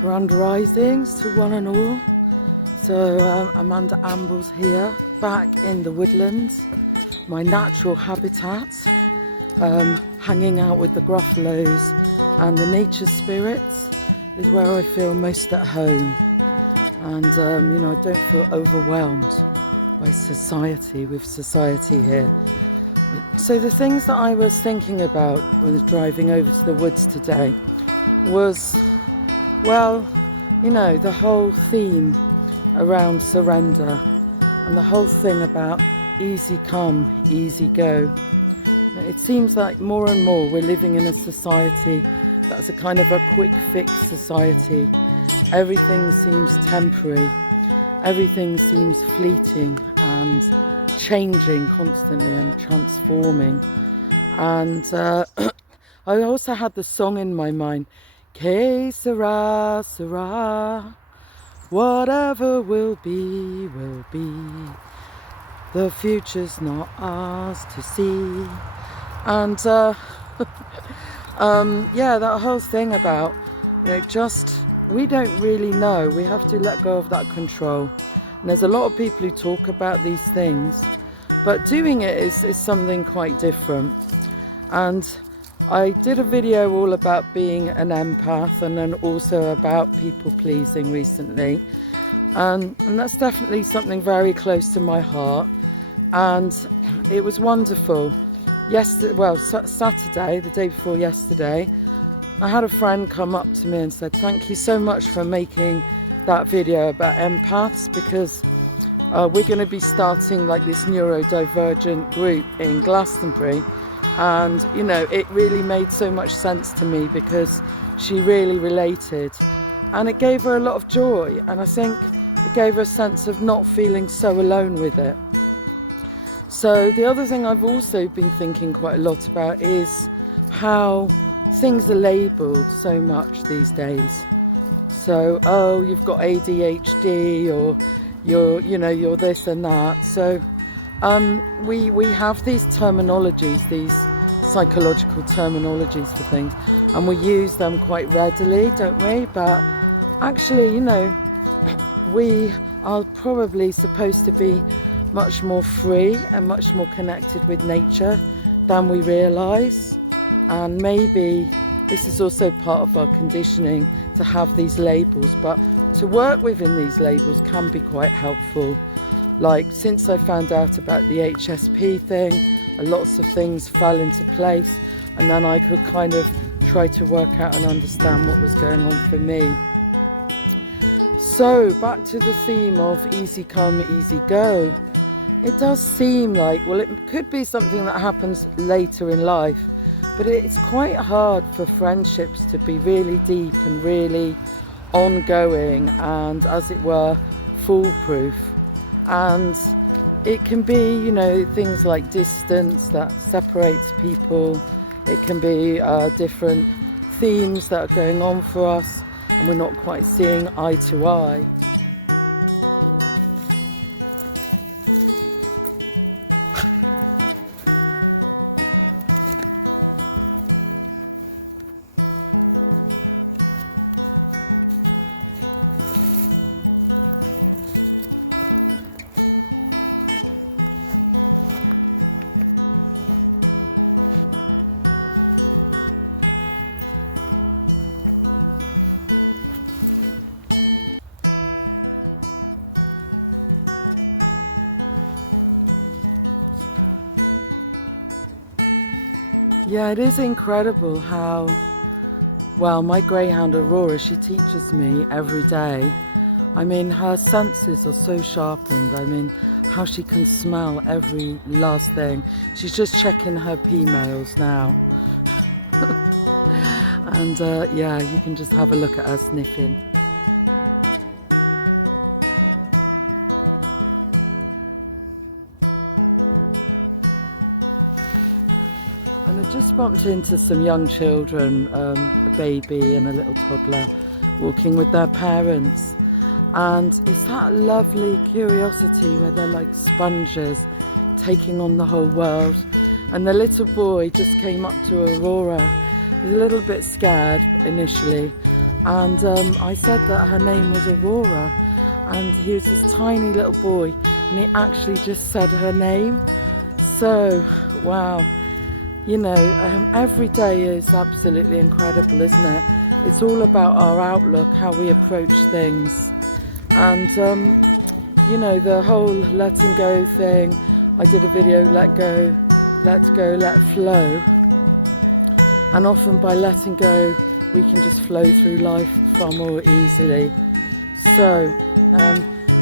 Grand risings to one and all. So Amanda Amble's here, back in the woodlands, my natural habitat, hanging out with the gruffaloes and the nature spirits is where I feel most at home. And I don't feel overwhelmed by society, with society here. So the things that I was thinking about when I was driving over to the woods today was, well, the whole theme around surrender and the whole thing about easy come, easy go. It seems like more and more we're living in a society that's a kind of a quick fix society. Everything seems temporary, everything seems fleeting and changing constantly and transforming. And I also had the song in my mind, Que sera, sera, whatever will be, will be. The future's not ours to see. And that whole thing about, we don't really know. We have to let go of that control. And there's a lot of people who talk about these things, but doing it is something quite different. And I did a video all about being an empath and then also about people pleasing recently. And that's definitely something very close to my heart. And it was wonderful. Saturday, the day before yesterday, I had a friend come up to me and said, thank you so much for making that video about empaths, because we're going to be starting like this neurodivergent group in Glastonbury. And it really made so much sense to me because she really related, and it gave her a lot of joy, and I think it gave her a sense of not feeling so alone with it. So the other thing I've also been thinking quite a lot about is how things are labelled so much these days. So, oh, you've got ADHD, or you're this and that. So we have these terminologies, these psychological terminologies for things, and we use them quite readily, don't we? But actually, we are probably supposed to be much more free and much more connected with nature than we realise. And maybe this is also part of our conditioning to have these labels, but to work within these labels can be quite helpful. Like, since I found out about the HSP thing, lots of things fell into place, and then I could kind of try to work out and understand what was going on for me. So back to the theme of easy come, easy go. It does seem like, well, it could be something that happens later in life, but it's quite hard for friendships to be really deep and really ongoing and, as it were, foolproof. And it can be, things like distance that separates people. It can be different themes that are going on for us and we're not quite seeing eye to eye. Yeah, it is incredible how, well, my greyhound Aurora, she teaches me every day. I mean, her senses are so sharpened. I mean, how she can smell every last thing. She's just checking her P-mails now. And you can just have a look at her sniffing. And I just bumped into some young children, a baby and a little toddler, walking with their parents. And it's that lovely curiosity where they're like sponges, taking on the whole world. And the little boy just came up to Aurora. He was a little bit scared initially, and I said that her name was Aurora, and he was this tiny little boy, and he actually just said her name. So, wow, you know, every day is absolutely incredible, isn't it? It's all about our outlook, how we approach things. And, you know, the whole letting go thing, I did a video, let go, let flow. And often by letting go, we can just flow through life far more easily. So,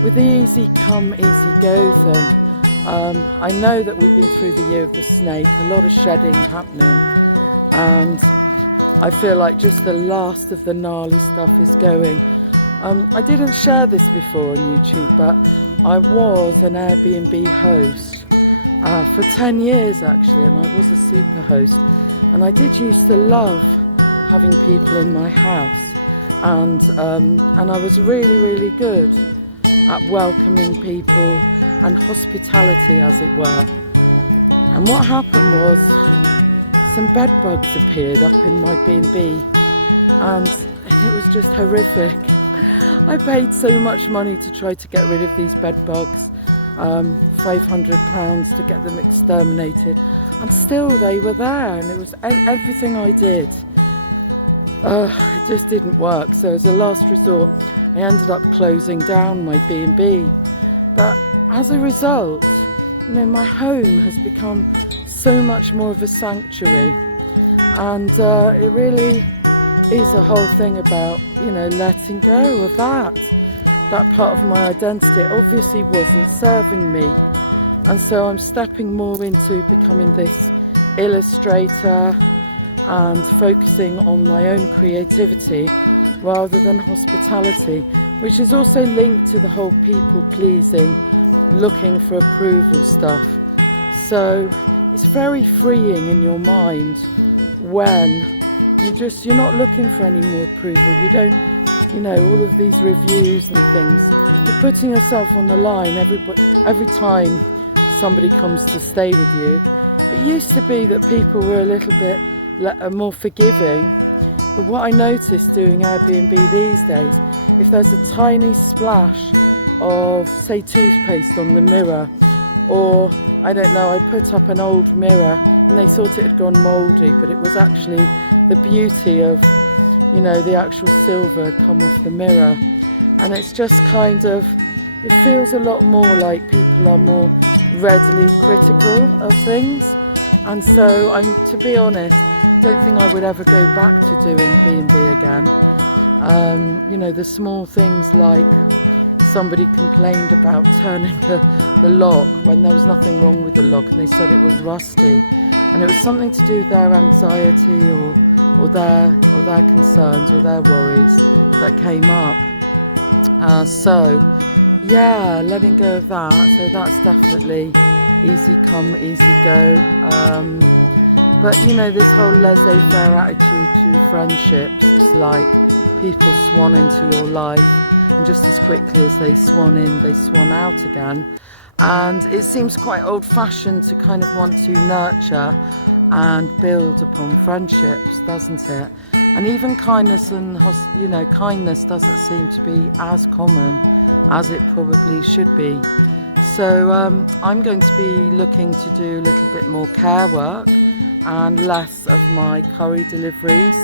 with the easy come, easy go thing, I know that we've been through the year of the snake, a lot of shedding happening, and I feel like just the last of the gnarly stuff is going. I didn't share this before on YouTube, but I was an Airbnb host for 10 years actually, and I was a super host, and I did used to love having people in my house, and I was really good at welcoming people and hospitality, as it were. And what happened was some bed bugs appeared up in my B&B, and it was just horrific. I paid so much money to try to get rid of these bed bugs, £500 to get them exterminated, and still they were there, and it was everything I did. It just didn't work. So as a last resort, I ended up closing down my B&B. But as a result, you know, my home has become so much more of a sanctuary, and it really is a whole thing about, you know, letting go of that part of my identity. It obviously wasn't serving me, and so I'm stepping more into becoming this illustrator and focusing on my own creativity rather than hospitality, which is also linked to the whole people pleasing, looking for approval stuff. So it's very freeing in your mind when you're not looking for any more approval. You don't, you know, all of these reviews and things, you're putting yourself on the line every time somebody comes to stay with you. It used to be that people were a little bit more forgiving, but what I noticed doing Airbnb these days, if there's a tiny splash of, say, toothpaste on the mirror, or I don't know, I put up an old mirror and they thought it had gone mouldy, but it was actually the beauty of, you know, the actual silver had come off the mirror. And it's just kind of, it feels a lot more like people are more readily critical of things. And so to be honest, don't think I would ever go back to doing B&B again. You know, the small things like somebody complained about turning the lock when there was nothing wrong with the lock, and they said it was rusty, and it was something to do with their anxiety or their concerns or their worries that came up. So yeah, letting go of that. So that's definitely easy come, easy go. But you know, this whole laissez-faire attitude to friendships, it's like people swan into your life, and just as quickly as they swan in, they swan out again. And it seems quite old-fashioned to kind of want to nurture and build upon friendships, doesn't it? And even kindness and, you know, kindness doesn't seem to be as common as it probably should be. So I'm going to be looking to do a little bit more care work and less of my curry deliveries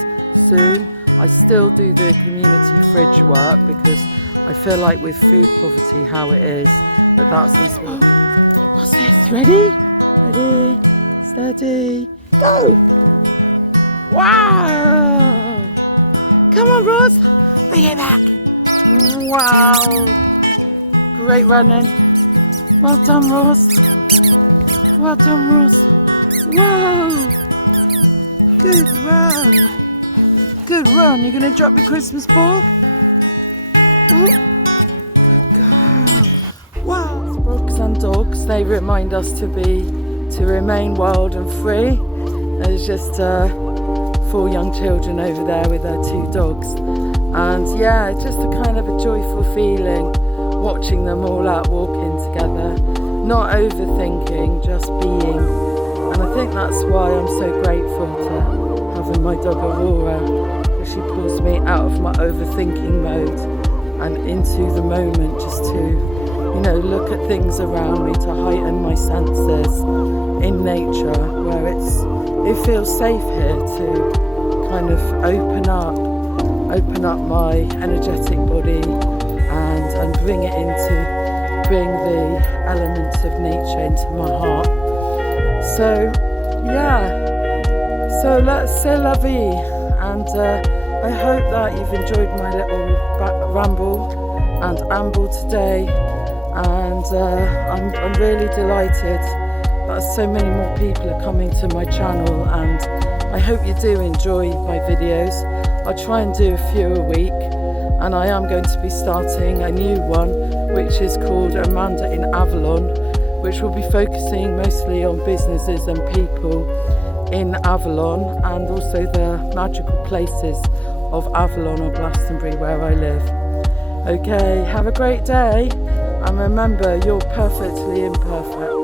soon. I still do the community fridge work because I feel like with food poverty how it is, that's important. What's this? Ready? Ready, steady, go! Wow! Come on, Ross, bring it back. Wow! Great running. Well done, Ross. Well done, Ross. Wow! Good run. Good run. You're gonna drop your Christmas ball? Oh. Good girl. Wow! Frogs and dogs, they remind us to remain wild and free. There's just 4 young children over there with their 2 dogs. And yeah, it's just a kind of a joyful feeling watching them all out walking together. Not overthinking, just being. And I think that's why I'm so grateful to having my dog Aurora, because she pulls me out of my overthinking mode and into the moment, just to, you know, look at things around me, to heighten my senses in nature, where it feels safe here to kind of open up my energetic body and bring the elements of nature into my heart. So yeah, so let's say la vie, and I hope that you've enjoyed my little ramble and amble today, and I'm really delighted that so many more people are coming to my channel, and I hope you do enjoy my videos. I'll try and do a few a week, and I am going to be starting a new one which is called Amanda in Avalon, which will be focusing mostly on businesses and people in Avalon, and also the magical places of Avalon or Glastonbury where I live. Okay, have a great day, and remember, you're perfectly imperfect.